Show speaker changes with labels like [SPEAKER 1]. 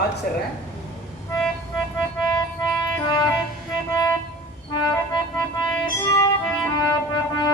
[SPEAKER 1] வாசிடுறேன்
[SPEAKER 2] Thank you.